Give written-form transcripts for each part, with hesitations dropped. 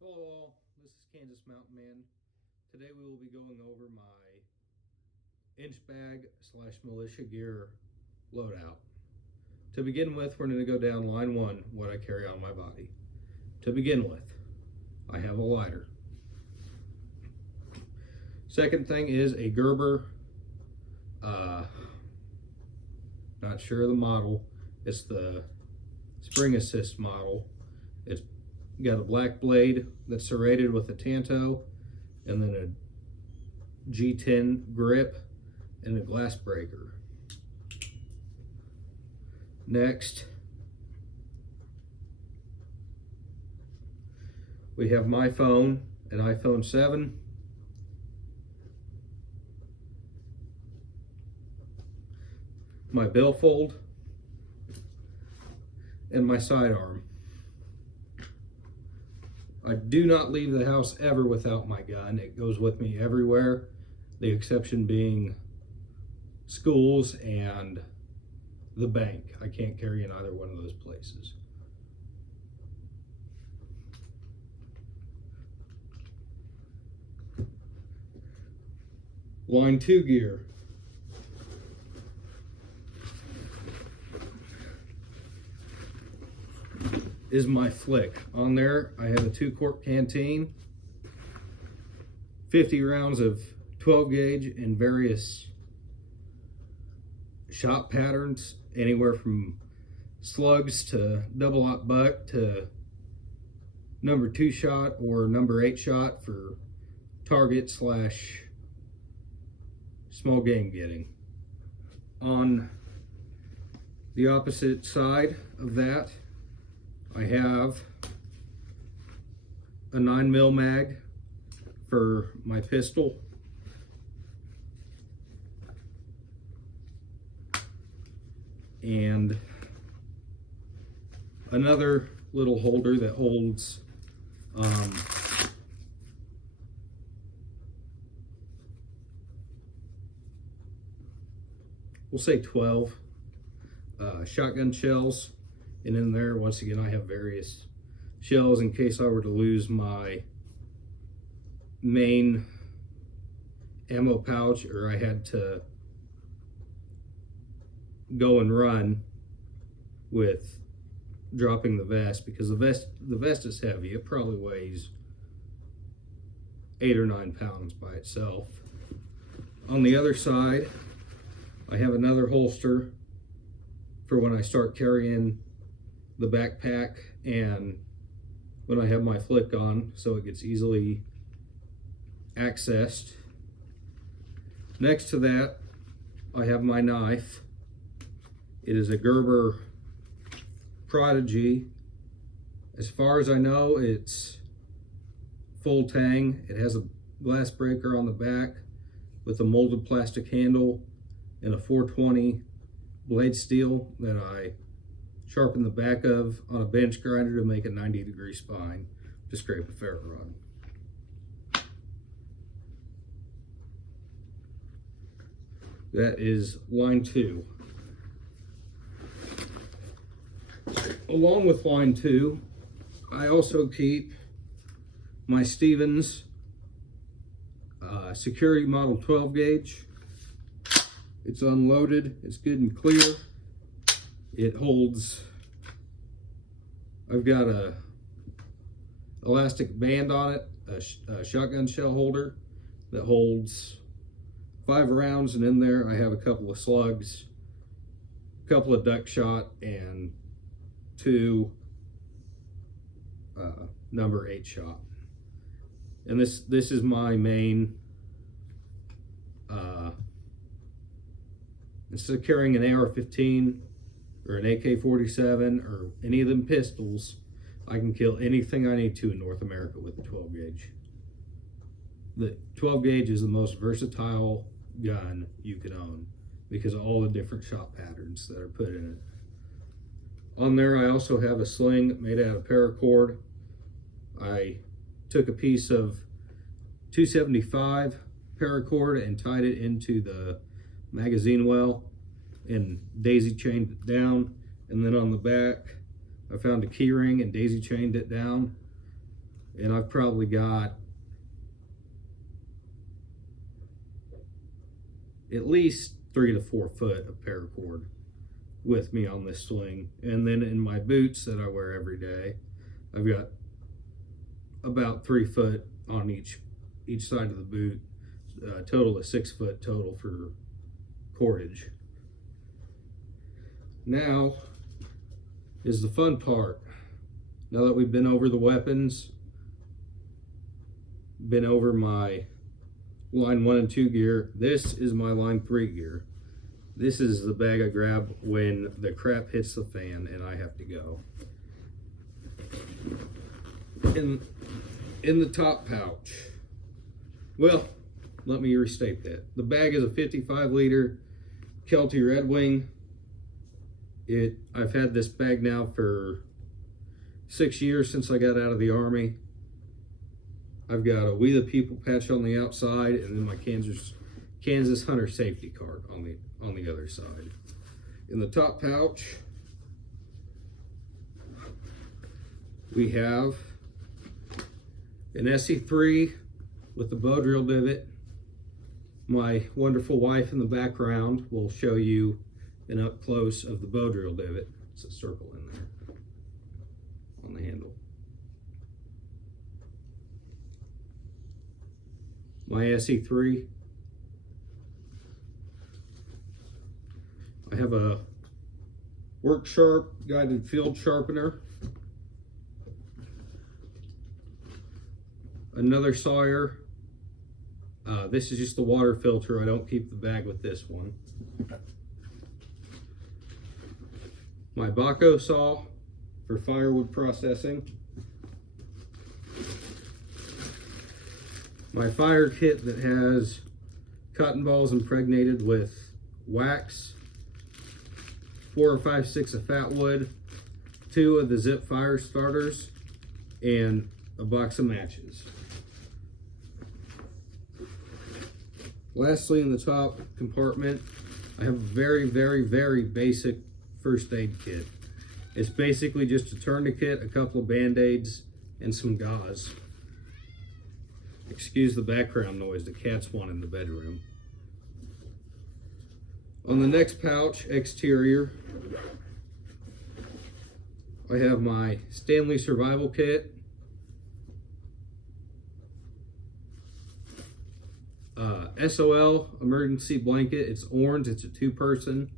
Hello all, this is Kansas Mountain Man. Today we will be going over my inch bag / militia gear loadout. To begin with, we're going to go down line one, what I carry on my body. To begin with, I have a lighter. Second thing is a Gerber, not sure of the model. It's the spring assist model. It's got a black blade that's serrated with a tanto, and then a G10 grip and a glass breaker. Next, we have my phone, an iPhone 7. My billfold, and my sidearm. I do not leave the house ever without my gun. It goes with me everywhere, the exception being schools and the bank. I can't carry in either one of those places. Line 2 gear. Is my flick. On there I have a 2-quart canteen, 50 rounds of 12 gauge in various shot patterns, anywhere from slugs to double-aught buck to number 2 shot or number 8 shot for target / small game getting. On the opposite side of that, I have a 9mm mag for my pistol, and another little holder that holds we'll say 12 shotgun shells. And in there, once again, I have various shells in case I were to lose my main ammo pouch, or I had to go and run with dropping the vest, because the vest is heavy. It probably weighs 8 or 9 pounds by itself. On the other side, I have another holster for when I start carrying the backpack and when I have my flick on, so it gets easily accessed. Next to that, I have my knife. It is a Gerber Prodigy. As far as I know, it's full tang. It has a glass breaker on the back with a molded plastic handle and a 420 blade steel that I sharpen the back of on a bench grinder to make a 90-degree spine to scrape a ferret rod. That is line 2. Along with line 2, I also keep my Stevens security model 12 gauge. It's unloaded, it's good and clear. It holds, I've got a elastic band on it, a shotgun shell holder that holds 5 rounds, and in there I have a couple of slugs, a couple of duck shot, and 2 number 8 shot. And this is my main, instead of carrying an AR-15 or an AK-47 or any of them pistols, I can kill anything I need to in North America with the 12 gauge. The 12 gauge is the most versatile gun you can own because of all the different shot patterns that are put in it. On there, I also have a sling made out of paracord. I took a piece of 275 paracord and tied it into the magazine well and daisy chained it down, and then on the back I found a key ring and daisy chained it down, and I've probably got at least 3 to 4 foot of paracord with me on this swing. And then in my boots that I wear every day, I've got about 3 foot on each side of the boot. Total of 6 foot total for cordage. Now is the fun part. Now that we've been over the weapons, been over my line 1 and 2 gear, this is my line 3 gear. This is the bag I grab when the crap hits the fan and I have to go. In the top pouch, well, let me restate that. The bag is a 55 liter Kelty Red Wing. I've had this bag now for 6 years since I got out of the Army. I've got a We the People patch on the outside, and then my Kansas Hunter safety card on the other side. In the top pouch, we have an SE3 with the bow drill divot. My wonderful wife in the background will show you an up close of the bow drill divot. It's a circle in there on the handle. My SE3. I have a Work Sharp guided field sharpener. Another Sawyer. This is just the water filter. I don't keep the bag with this one. My Baco saw for firewood processing. My fire kit that has cotton balls impregnated with wax, 4 or 5 sticks of fat wood, 2 of the zip fire starters, and a box of matches. Lastly, in the top compartment, I have a very, very, very basic first aid kit. It's basically just a tourniquet, a couple of band-aids, and some gauze. Excuse the background noise, the cat's one in the bedroom. On the next pouch, exterior, I have my Stanley Survival Kit, SOL emergency blanket. It's orange. It's a 2-person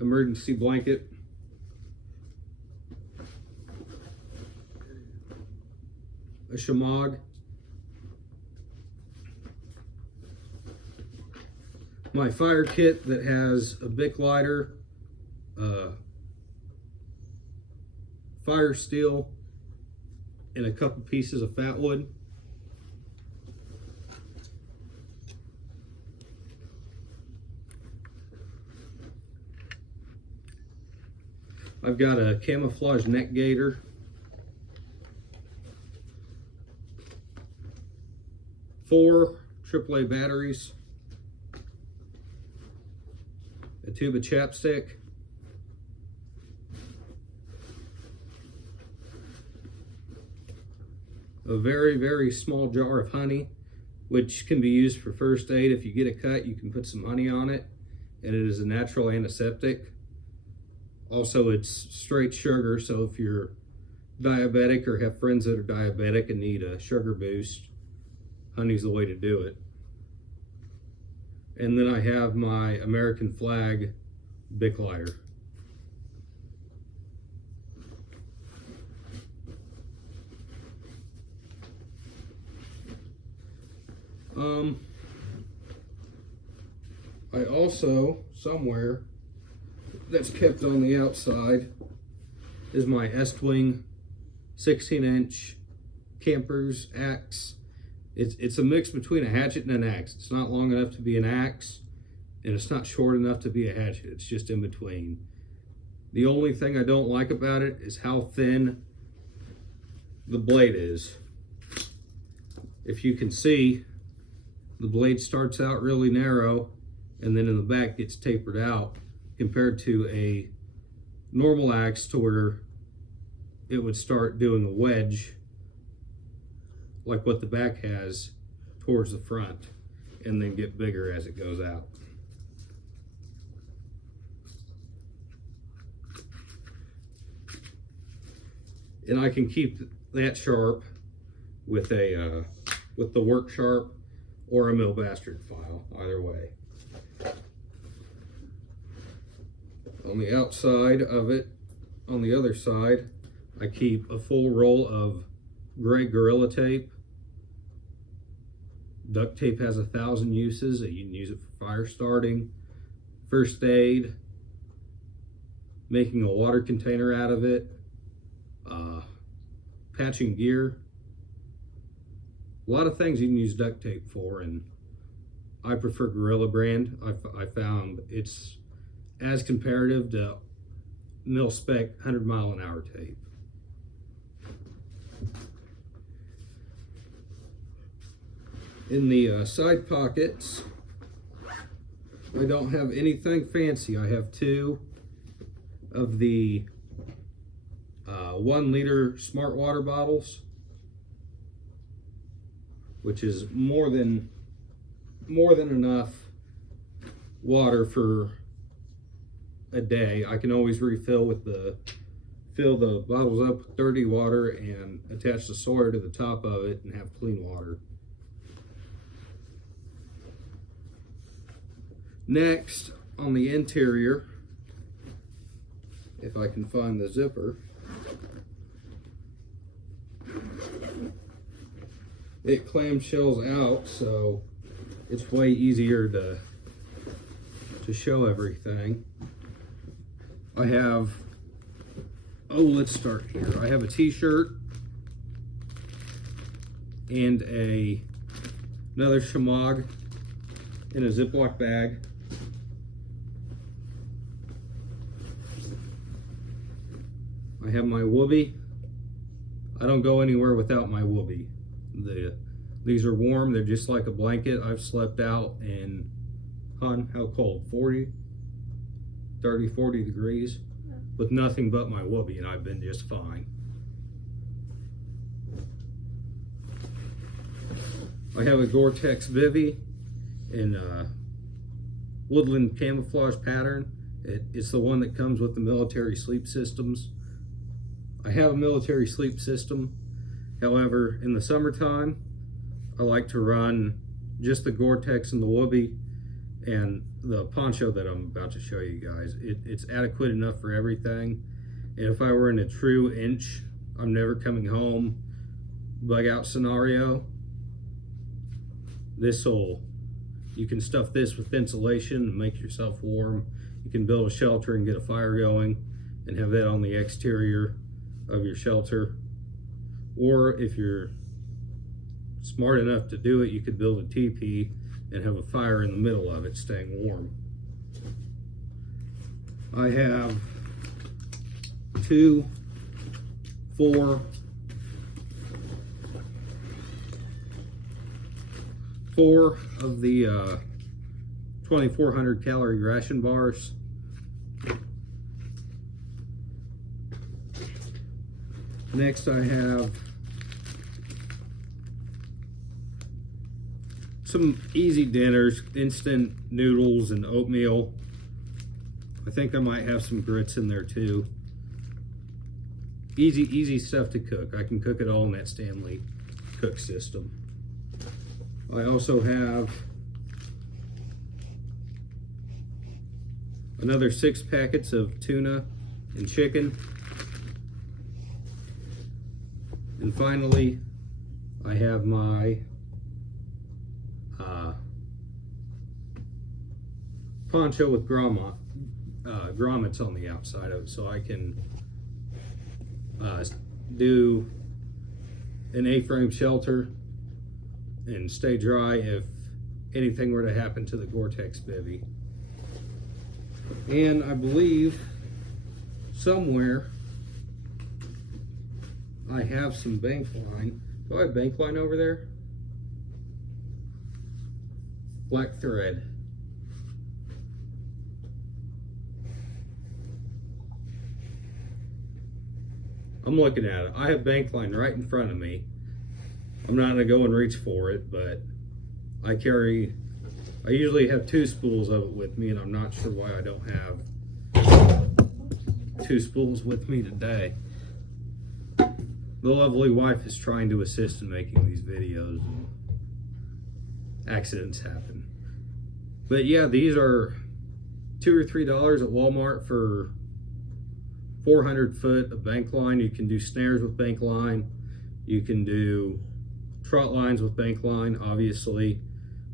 emergency blanket. A shamag. My fire kit that has a Bic lighter, fire steel, and a couple pieces of fat wood. I've got a camouflage neck gaiter. Four AAA batteries. A tube of chapstick. A very, very small jar of honey, which can be used for first aid. If you get a cut, you can put some honey on it, and it is a natural antiseptic. Also, it's straight sugar, so if you're diabetic or have friends that are diabetic and need a sugar boost, honey's the way to do it. And then I have my American flag Bic lighter. I also, somewhere that's kept on the outside, is my Estwing 16-inch camper's axe. It's a mix between a hatchet and an axe. It's not long enough to be an axe, and it's not short enough to be a hatchet. It's just in between. The only thing I don't like about it is how thin the blade is. If you can see, the blade starts out really narrow, and then in the back gets tapered out, compared to a normal axe to where it would start doing a wedge like what the back has towards the front, and then get bigger as it goes out. And I can keep that sharp with a with the work sharp or a mill bastard file, either way. On the outside of it, on the other side, I keep a full roll of gray Gorilla Tape. Duct tape has 1,000 uses. You can use it for fire starting, first aid, making a water container out of it, patching gear. A lot of things you can use duct tape for, and I prefer Gorilla brand. I found it's as comparative to mil spec 100-mile-an-hour tape. In the side pockets, I don't have anything fancy. I have 2 of the 1-liter smart water bottles, which is more than enough water for a day. I can always refill fill the bottles up with dirty water and attach the Sawyer to the top of it and have clean water. Next, on the interior, if I can find the zipper, it clamshells out, so it's way easier to show everything. I have, let's start here. I have a t-shirt and another shemagh in a Ziploc bag. I have my whoopee. I don't go anywhere without my whoopee. These are warm. They're just like a blanket. I've slept out in, how cold? 40 degrees with nothing but my whoopee, and I've been just fine. I have a Gore-Tex Bivy in woodland camouflage pattern. It's the one that comes with the military sleep systems. I have a military sleep system. However, in the summertime, I like to run just the Gore-Tex and the whoopee and the poncho that I'm about to show you guys. It's adequate enough for everything. And if I were in a true inch, I'm never coming home, bug out scenario, you can stuff this with insulation and make yourself warm. You can build a shelter and get a fire going and have that on the exterior of your shelter. Or if you're smart enough to do it, you could build a teepee and have a fire in the middle of it, staying warm. I have 4 of the 2,400 calorie ration bars. Next, I have some easy dinners, instant noodles and oatmeal. I think I might have some grits in there too. Easy stuff to cook. I can cook it all in that Stanley cook system. I also have another 6 packets of tuna and chicken. And finally, I have my poncho with grommets on the outside of it, so I can do an A-frame shelter and stay dry if anything were to happen to the Gore-Tex bivy. And I believe somewhere I have some bank line. Do I have bank line over there? Black thread. I'm looking at it. I have bank line right in front of me. I'm not gonna go and reach for it, but I usually have 2 spools of it with me, and I'm not sure why I don't have 2 spools with me today. The lovely wife is trying to assist in making these videos, and accidents happen. But yeah, these are $2 or $3 at Walmart for 400 foot of bank line. You can do snares with bank line. You can do trot lines with bank line, obviously.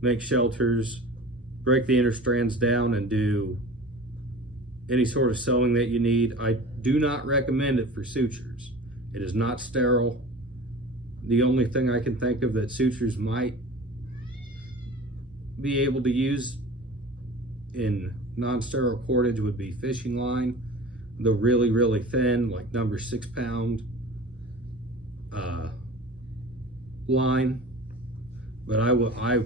Make shelters, break the inner strands down, and do any sort of sewing that you need. I do not recommend it for sutures. It is not sterile. The only thing I can think of that sutures might be able to use in non-sterile cordage would be fishing line, the really, really thin, like number 6 pound line. But I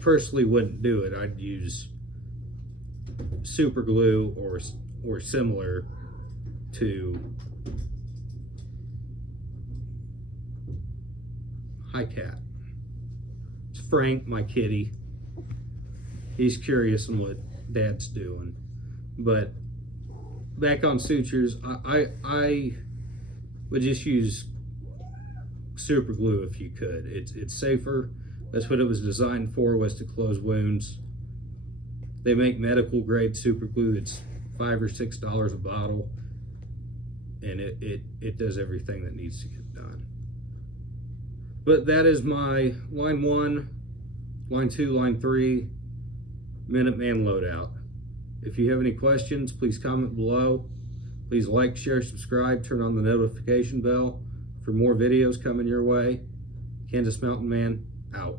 personally wouldn't do it. I'd use super glue or similar to Hi Cat. It's Frank, my kitty. He's curious on what Dad's doing. But back on sutures, I would just use super glue if you could. It's safer. That's what it was designed for, was to close wounds. They make medical grade super glue. It's $5 or $6 a bottle, and it does everything that needs to get done. But that is my line 1, line 2, line 3 Minuteman loadout. If you have any questions, please comment below. Please like, share, subscribe, turn on the notification bell for more videos coming your way. Kansas Mountain Man, out.